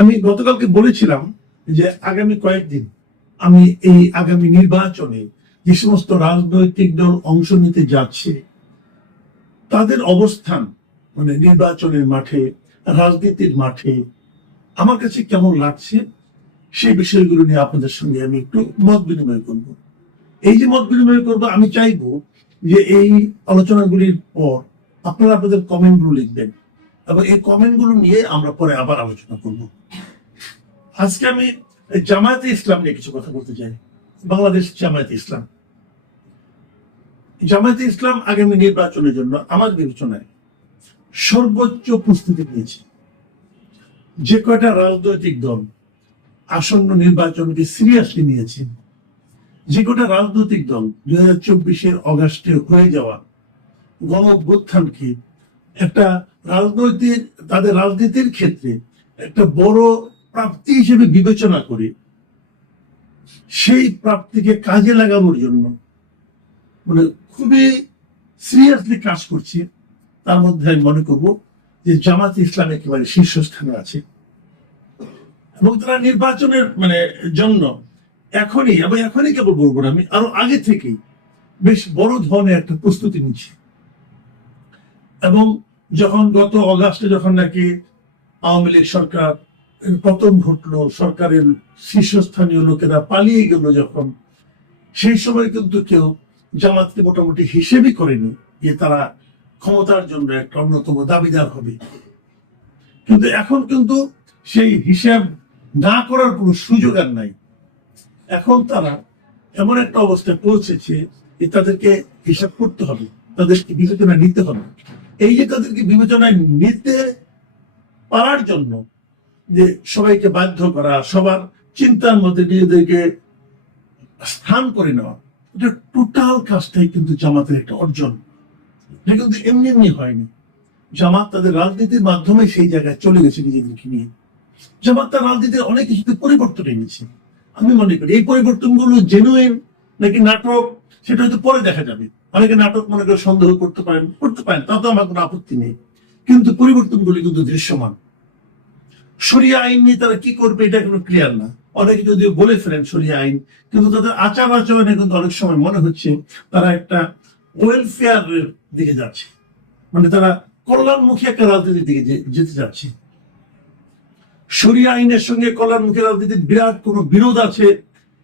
আমি গতকালকে বলেছিলাম যে আগামী কয়েকদিন আমি এই আগামী নির্বাচনে যে সমস্ত রাজনৈতিক দল অংশ নিতে যাচ্ছে তাদের অবস্থান মানে নির্বাচনের মাঠে, রাজনীতির মাঠে আমার কাছে কেমন লাগছে সেই বিষয়গুলো নিয়ে আপনাদের সঙ্গে আমি একটু মত বিনিময় করব। এই যে মত বিনিময় করবো, আমি চাইবো যে এই আলোচনাগুলির পর আপনারা আপনাদের কমেন্টগুলো লিখবেন এবং এই কমেন্টগুলো নিয়ে আমরা পরে আবার আলোচনা করব। আজকে আমি জামায়াতে ইসলাম নিয়ে কিছু কথা বলতে চাই। বাংলাদেশ জামায়াতে ইসলাম, জামায়াতে ইসলাম আগামী নির্বাচনের জন্য আমার বিবেচনায় সর্বোচ্চ প্রস্তুতি নিয়েছে। যে কয়টা রাজনৈতিক দল আসন্ন নির্বাচনকে সিরিয়াসলি নিয়েছে, যে কয়টা রাজনৈতিক দল 2024 অগাস্টে হয়ে যাওয়া গণ অভ্যুত্থানকে একটা তাদের রাজনীতির ক্ষেত্রে একটা বড় প্রাপ্তি হিসেবে বিবেচনা করে সেই প্রাপ্তিকে কাজে লাগানোর জন্য মানে খুবই সিরিয়াসলি কাজ করছে, তার মধ্যে আমি মনে করব যে জামাত ইসলাম একেবারে শীর্ষস্থানে আছে এবং তারা নির্বাচনের জন্য এখনই কেবল বলবো না, আমি আরো আগে থেকেই বেশ বড় ধরনের একটা প্রস্তুতি নিচ্ছে। এবং যখন গত অগাস্টে যখন নাকি আওয়ামী লীগ সরকার পতন ঘটলো, সরকারের শীর্ষস্থানীয় লোকেরা পালিয়ে গেল, যখন সেই সময় কিন্তু কেউ জামাতকে মোটামুটি হিসেবই করেনি যে তারা ক্ষমতার জন্য একটা অন্যতম দাবিদার হবে। কিন্তু এখন কিন্তু সেই হিসাব না করার কোনো সুযোগ আর নাই। এখন তারা এমন একটা অবস্থায় পৌঁছেছে যে তাদেরকে হিসাব করতে হবে, তাদেরকে বিবেচনা নিতে হবে। এই যে তাদেরকে বিবেচনায় নিতে পারার জন্য যে সবাইকে বাধ্য করা, সবার চিন্তার মধ্যে নিজেদেরকে স্থান করে নেওয়া, এটা টোটাল কাজটাই কিন্তু জামাতের একটা অর্জন। এটা কিন্তু এমনি এমনি হয়নি। জামাত তাদের রাজনীতির মাধ্যমে সেই জায়গায় চলে গেছে নিজেদেরকে নিয়ে। জামাত তার রাজনীতির অনেক কিছুতে পরিবর্তন এনেছে। আমি মনে করি এই পরিবর্তনগুলো জেনুইন নাকি নাটক সেটা হয়তো পরে দেখা যাবে। অনেকে নাটক মনে করে সন্দেহ করতে পারেন, তাতে আমার কোনো আপত্তি নেই, কিন্তু পরিবর্তনগুলি কিন্তু দৃশ্যমান। শরিয়া আইন নিয়ে তারা কি করবে এটা কোনো ক্লিয়ার না। অনেকে যদিও বলে ফেলেন শরিয়া আইন, কিন্তু তাদের আচার আচরণে কিন্তু অনেক সময় মনে হচ্ছে তারা একটা ওয়েলফেয়ারের দিকে যাচ্ছে, তারা কল্যাণমুখী একটা রাজনীতির দিকে যেতে যাচ্ছে। শরিয়া আইনের সঙ্গে কল্যাণমুখী রাজনীতির বিরাট কোনো বিরোধ আছে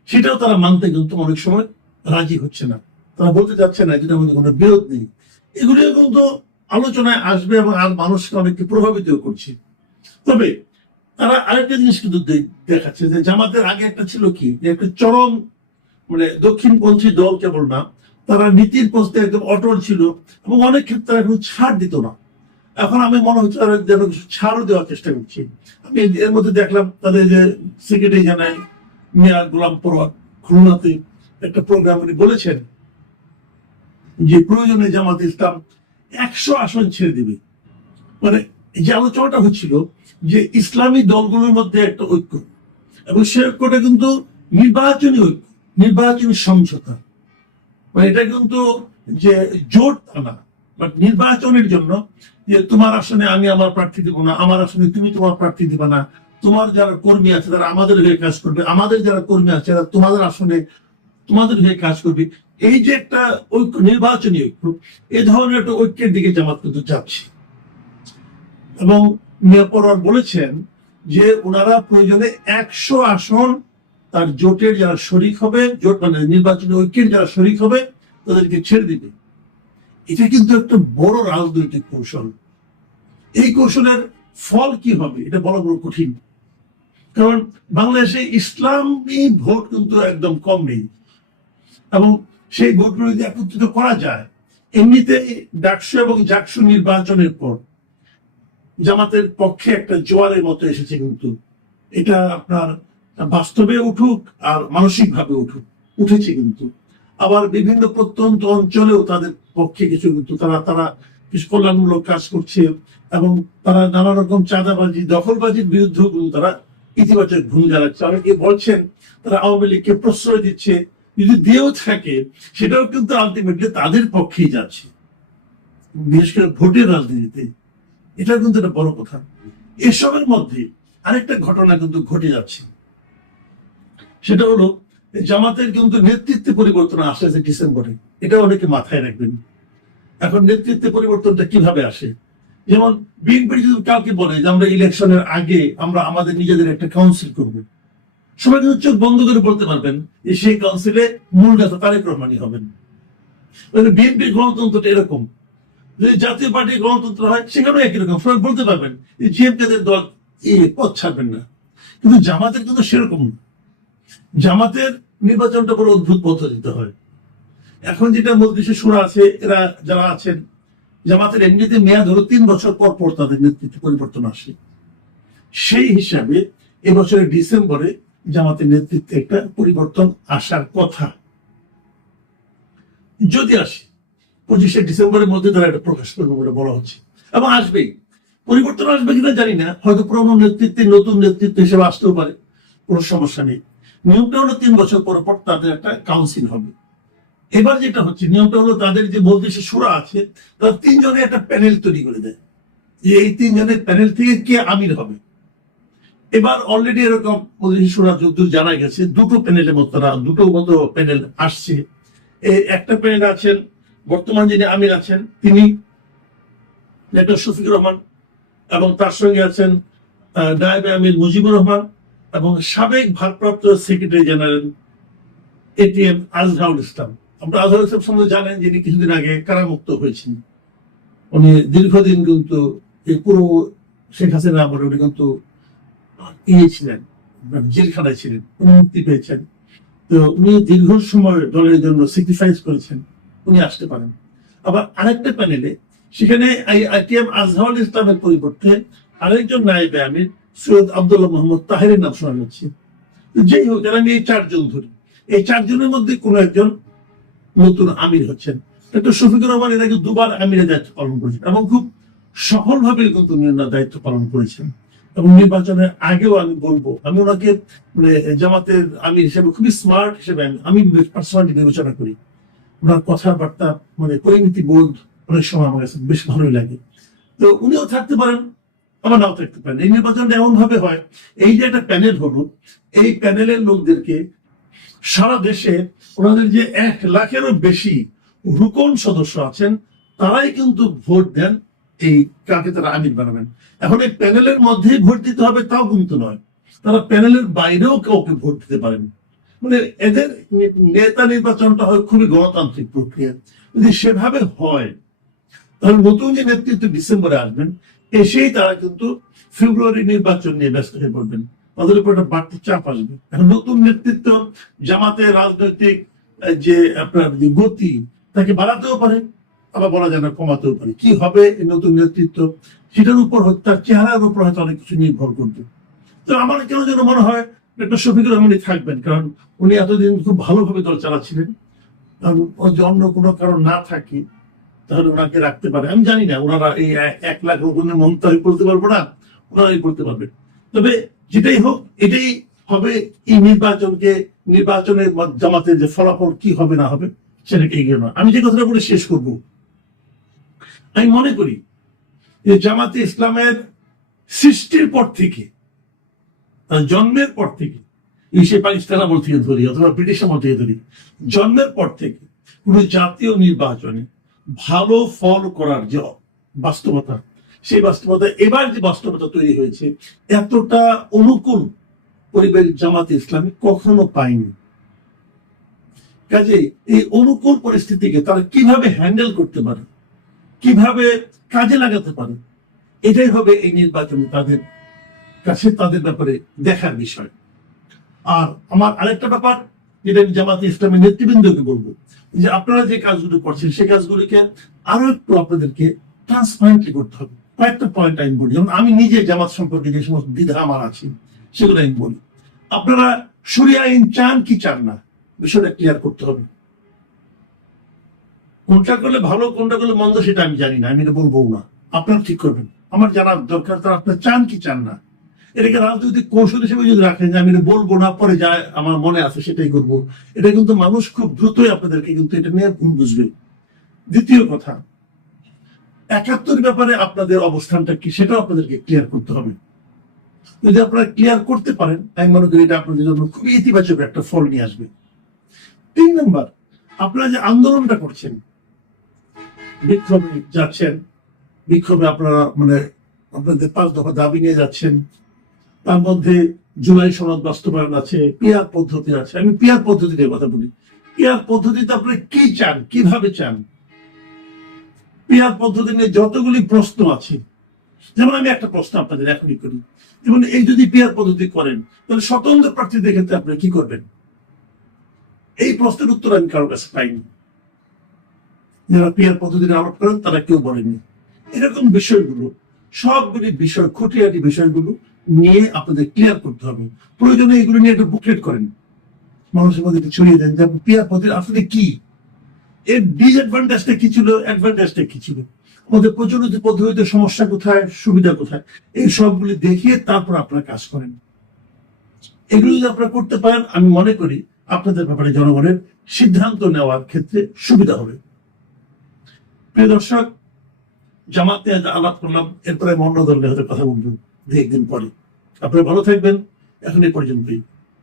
সেটাও তারা মানতে কিন্তু অনেক সময় রাজি হচ্ছে না। তারা বলতে চাচ্ছে না যেটা আমাদের কোনো বিরোধ নেই। এগুলিও কিন্তু আলোচনায় আসবে এবং আর মানুষকে অনেককে প্রভাবিত করছে। তবে তারা আরেকটা জিনিস কিন্তু দেখাচ্ছে যে জামাতের আগে একটা ছিল কি, যে একটা চরম দক্ষিণপন্থী দল কেবল না, তারা নীতির প্রশ্নে একদম অটল ছিল এবং অনেক ক্ষেত্রে এখন ছাড় দিত না। এখন আমি মনে হচ্ছে তারা যেন কিছু ছাড়ও দেওয়ার চেষ্টা করছি। আমি এর মধ্যে দেখলাম তাদের যে সেক্রেটারি জানায় মিয়া গোলাম পরোয়ার খুলনাতে একটা প্রোগ্রাম উনি বলেছেন যে প্রয়োজনে জামাত ইসলাম 100 আসন ছেড়ে দিবে। যে আলোচনাটা হচ্ছিল যে ইসলামী দলগুলোর মধ্যে একটা ঐক্য, এবং সে ঐক্যটা কিন্তু নির্বাচনী ঐক্য, নির্বাচনী সমঝোতা। এটা কিন্তু যে জোট তা না, বাট নির্বাচনের জন্য যে তোমার আসনে আমি আমার প্রার্থী দিব না, আমার আসনে তুমি তোমার প্রার্থী দিবা না, তোমার যারা কর্মী আছে তারা আমাদের হয়ে কাজ করবে, আমাদের যারা কর্মী আছে তারা তোমাদের আসনে তোমাদের হয়ে কাজ করবে। এই যে একটা ঐক্য, নির্বাচনী ঐক্য, এ ধরনের একটা ঐক্যের দিকে জামাত কিন্তু যাচ্ছে। এবং মিয়া পরোয়ার বলেছেন যে ওনারা প্রয়োজনে 100 আসন তার জোটের যারা শরিক হবে, জোট নির্বাচনী ঐক্যের যারা শরিক হবে তাদেরকে ছেড়ে দিবে। এটা কিন্তু একটা বড় রাজনৈতিক কৌশল। এই কৌশলের ফল কি হবে এটা বলা বড় কঠিন, কারণ বাংলাদেশে ইসলামী ভোট কিন্তু একদম কম নেই, এবং সেই ভোটগুলো যদি একত্রিত করা যায়, এমনিতে ডাকসু এবং জাকসু নির্বাচনের পর জামাতের পক্ষে একটা জোয়ারের মতো এসেছে। কিন্তু এটা আপনার বাস্তবে উঠুক আর মানসিক ভাবে উঠেছে কিন্তু আবার বিভিন্ন প্রত্যন্ত অঞ্চলেও তাদের পক্ষে কিছু কিন্তু তারা কিছু কল্যাণমূলক কাজ করছে, এবং তারা নানা রকম চাঁদাবাজি দখলবাজির বিরুদ্ধেও কিন্তু তারা ইতিবাচক ভূমিকা রাখছে। অনেকে বলছেন তারা আওয়ামী লীগকে প্রশ্রয় দিচ্ছে, যদি দিয়েও থাকে সেটাও কিন্তু আলটিমেটলি তাদের পক্ষেই যাচ্ছে, বিশেষ করে ভোটের রাজনীতিতে। এটা কিন্তু একটা বড় কথা। এসবের মধ্যে আরেকটা ঘটনা কিন্তু ঘটে যাচ্ছে, সেটা হলো জামাতের কিন্তু নেতৃত্বে পরিবর্তন আসছে ডিসেম্বরে। এটা অনেকে মাথায় রাখবেন। এখন নেতৃত্বে পরিবর্তনটা কিভাবে আসে? যেমন বিএনপি যদি কাউকে বলে যে আমরা ইলেকশনের আগে আমরা আমাদের নিজেদের একটা কাউন্সিল করব, সবাই কিন্তু চোখ বন্ধ করে বলতে পারবেন যে সেই কাউন্সিলে মূল নেতা তারেক রহমানই হবেন। বিএনপির গণতন্ত্রটা এরকম, যদি জাতীয় পার্টির গণতন্ত্র হয় সেখানেও একই রকম, সবাই বলতে পারবেন যে জিএমকেদের দল পথ ছাড়বেন না। কিন্তু জামাতের কিন্তু সেরকম না। জামাতের নির্বাচনটা বড় অদ্ভুত পদ্ধতিতে হয়। এখন যেটা মজলিসে শুরা আছে, এরা যারা আছেন জামাতের এমনিতে মেয়াদ হলো 3 বছর পর পর তাদের নেতৃত্ব পরিবর্তন আসে। সেই হিসাবে এবছরের ডিসেম্বরে জামাতের নেতৃত্বে একটা পরিবর্তন আসার কথা, যদি আসে 25শে ডিসেম্বরের মধ্যে তারা এটা প্রকাশ করবে বলে বলা হচ্ছে, এবং আসবেই। পরিবর্তন আসবে কিনা জানি না, হয়তো পুরনো নেতৃত্বে নতুন নেতৃত্ব হিসেবে আসতেও পারে, কোনো সমস্যা নেই। নিয়মটা হলো 3 বছর পর পর তাদের একটা কাউন্সিল হবে। এবার যেটা হচ্ছে নিয়মটা হলো তাদের যে মজলিসে শুরা আছে তারা 3 জনের একটা প্যানেল তৈরি করে দেয়, যে এই 3 জনের প্যানেল থেকে কে আমির হবে। এবার অলরেডি এরকম মজলিসে শুরা যতদূর জানা গেছে 2টো প্যানেলের মতো প্যানেল আসছে। একটা প্যানেল আছেন বর্তমান যিনি আমির আছেন তিনি ডক্টর শফিকুর রহমান, এবং তার সঙ্গে আছেন নায়েবে আমির মুজিবুর রহমান, এবং সাবেক ভারপ্রাপ্ত secretary general ATM Azharul Islam. আপনারা আজহারুল ইসলাম সম্বন্ধে জানেন, যিনি কিছুদিন আগে কারামুক্ত হয়েছেন। উনি দীর্ঘদিন কিন্তু এই পুরো শেখ হাসিনা আমলে উনি কিন্তু ছিলেন, জেলখানায় ছিলেন, উনি মুক্তি পেয়েছেন। তো উনি দীর্ঘ সময় দলের জন্য স্যাক্রিফাইস করেছেন, উনি আসতে পারেন। আবার আরেকটা প্যানেলে সেখানে এটিএম আজহারুল ইসলামের পরিবর্তে আরেকজন নায়েবে আমির সৈয়দ আব্দুল্লাহ মোহাম্মদ তাহেরের নাম শোনা যাচ্ছে। যেই হোক, আমি এই 4 জন ধরি, এই 4 জনের মধ্যে কোন একজন নতুন আমির হচ্ছেন। ডক্টর শফিকুর রহমান এর আগে 2বার আমিরের দায়িত্ব পালন করেছেন এবং খুব সফলভাবে কিন্তু দায়িত্ব পালন করেছেন। এবং নির্বাচনের আগেও আমি বলবো, আমি ওনাকে মানে জামাতের আমির হিসেবে খুবই স্মার্ট হিসেবে আমি পার্সোনালি বিবেচনা করি। ওনার কথাবার্তা মানে পরিমিতি বোধ অনেক সময় আমার কাছে বেশ ভালোই লাগে। তো উনিও থাকতে পারেন, আবার নাও থাকতে পারেন। এই নির্বাচনটা এমন ভাবে হয়, এই যে একটা প্যানেল হলো, এই প্যানেলের লোকদেরকে সারা দেশে ওনাদের যে 1 লাখেরও বেশি রুকন সদস্য আছেন তারাই কিন্তু ভোট দেন এই কাকে তারা আমির বানাবেন। এখন এই প্যানেলের মধ্যেই ভোট দিতে হবে তাও কিন্তু নয়, তারা প্যানেলের বাইরেও কাউকে ভোট দিতে পারেন। মানে এদের নেতা নির্বাচনটা হয় খুবই গণতান্ত্রিক প্রক্রিয়া। যদি সেভাবে হয় তাহলে নতুন যে নেতৃত্ব ডিসেম্বরে আসবেন, এসেই তারা কিন্তু ফেব্রুয়ারি নির্বাচন নিয়ে ব্যস্ত হয়ে পড়বেন, তাদের উপর একটা বাড়তি চাপ আসবে। এখন নতুন নেতৃত্ব জামাতের রাজনৈতিক যে আপনার যে গতি তাকে বাড়াতেও পারে, আবার বলা যায় না কমাতেও পারে। কি হবে এই নতুন নেতৃত্ব, সেটার উপর তার চেহারার উপর হয়তো অনেক কিছু নির্ভর করবে। তো আমার কেন যেন মনে হয় ডক্টর শফিকুর রহমানই থাকবেন, কারণ উনি এতদিন খুব ভালোভাবে দল চালাচ্ছিলেন। অন্য কোনো কারণ না থাকে তাহলে ওনাকে রাখতে পারে। আমি জানি না ওনারা এই 1 লাখ রুকনের মমতা করতে পারবো না, ওনারাই করতে পারবে। তবে যেটাই হোক, এটাই হবে এই নির্বাচনের জামাতের যে ফলাফল কি হবে না হবে সেটাকে এগিয়ে না। আমি যে কথাটা বলে শেষ করব, আমি মনে করি যে জামাতে ইসলামের সৃষ্টির পর থেকে, জন্মের পর থেকে, সে পাকিস্তান আমল থেকে ধরি অথবা ব্রিটিশ আমল থেকে ধরি, জন্মের পর থেকে কোন জাতীয় নির্বাচনে ভালো ফল করার যে বাস্তবতা, সেই বাস্তবতা এবার যে বাস্তবতা তৈরি হয়েছে, এতটা অনুকূল পরিবেশ জামাতে ইসলামী কখনো পায়নি। কাজে এই অনুকূল পরিস্থিতিকে তারা কিভাবে হ্যান্ডেল করতে পারে, কিভাবে কাজে লাগাতে পারে, এটাই হবে এই নির্বাচনে তাদের কাছে তাদের ব্যাপারে দেখার বিষয়। আর আমার আরেকটা ব্যাপার যেটা আমি জামাতে ইসলামের নেতৃবৃন্দকে বলবো, যে আপনারা যে কাজগুলো করছেন সেই কাজগুলিকে আরো একটু আপনাদেরকে ট্রান্সপারেন্টলি করতে হবে। কয়েকটা পয়েন্ট আমি বলি, যেমন আমি নিজে জামাত সম্পর্কে যে সমস্ত দ্বিধা আমার আছে সেগুলো আমি বলি। আপনারা শরিয়া আইন চান কি চান না, বিষয়টা ক্লিয়ার করতে হবে। কোনটা করলে ভালো কোনটা করলে মন্দ সেটা আমি জানি না, আমি এটা বলবো না, আপনারা ঠিক করবেন। আমার জানার দরকার তারা আপনারা চান কি চান না। এটাকে রাজনৈতিক কৌশল হিসেবে যদি রাখেন যে আমি এটা বলবো না, পরে যা আমার মনে আছে সেটাই করবো, এটা কিন্তু মানুষ খুব দ্রুতই আপনাদেরকে কিন্তু এটা নিয়ে ভুল বুঝবে। দ্বিতীয় কথা, 71 ব্যাপারে আপনাদের অবস্থানটা কি সেটাও আপনাদেরকে ক্লিয়ার করতে হবে। যদি আপনারা ক্লিয়ার করতে পারেন, আমি মনে করি এটা আপনাদের জন্য খুবই ইতিবাচক একটা ফল নিয়ে আসবে। 3 নম্বর, আপনারা যে আন্দোলনটা করছেন, বিক্ষোভে যাচ্ছেন, বিক্ষোভে আপনারা মানে আপনাদের 5 দফা দাবি নিয়ে যাচ্ছেন, তার মধ্যে জুলাই সনদ বাস্তবায়ন আছে, পিআর পদ্ধতি আছে। আমি পিআর পদ্ধতি নিয়ে কথা বলি। পিআর পদ্ধতিতে আপনারা কি চান, কিভাবে চান? পিআর পদ্ধতি নিয়ে যতগুলি প্রশ্ন আছে, যেমন আমি একটা প্রশ্ন আপনাদের এখনই করি, যেমন এই যদি পিআর পদ্ধতি করেন, তাহলে স্বতন্ত্র প্রার্থীদের ক্ষেত্রে আপনি কি করবেন? এই প্রশ্নের উত্তর আমি কারোর কাছে পাইনি। যারা পিআর পদ্ধতির আরোপ করেন তারা কেউ বলেনি। এরকম বিষয়গুলো, সবগুলি বিষয়, খুঁটিয়াটি বিষয়গুলো নিয়ে আপনাদের ক্লিয়ার করতে হবে। প্রয়োজনে এগুলো নিয়ে একটা বুকলেট করেন, মানুষের মধ্যে একটু ছড়িয়ে দেন যে পিআর পদ্ধতি আসলে কি, এর ডিসঅ্যাডভান্টেজটা কি ছিল, অ্যাডভান্টেজটা কি ছিল, আমাদের প্রচলিত পদ্ধতিতে সমস্যা কোথায়, সুবিধা কোথায়, এই সবগুলি দেখিয়ে তারপর আপনারা কাজ করেন। এগুলো যদি আপনারা করতে পারেন, আমি মনে করি আপনাদের ব্যাপারে জনগণের সিদ্ধান্ত নেওয়ার ক্ষেত্রে সুবিধা হবে। প্রিয় দর্শক, জামাতে আলাপ করলাম, এরপরে অন্য দলের হয়তো কথা বলবেন 2-1 দিন পরে। আপনারা ভালো থাকবেন, এখন এই পর্যন্তই।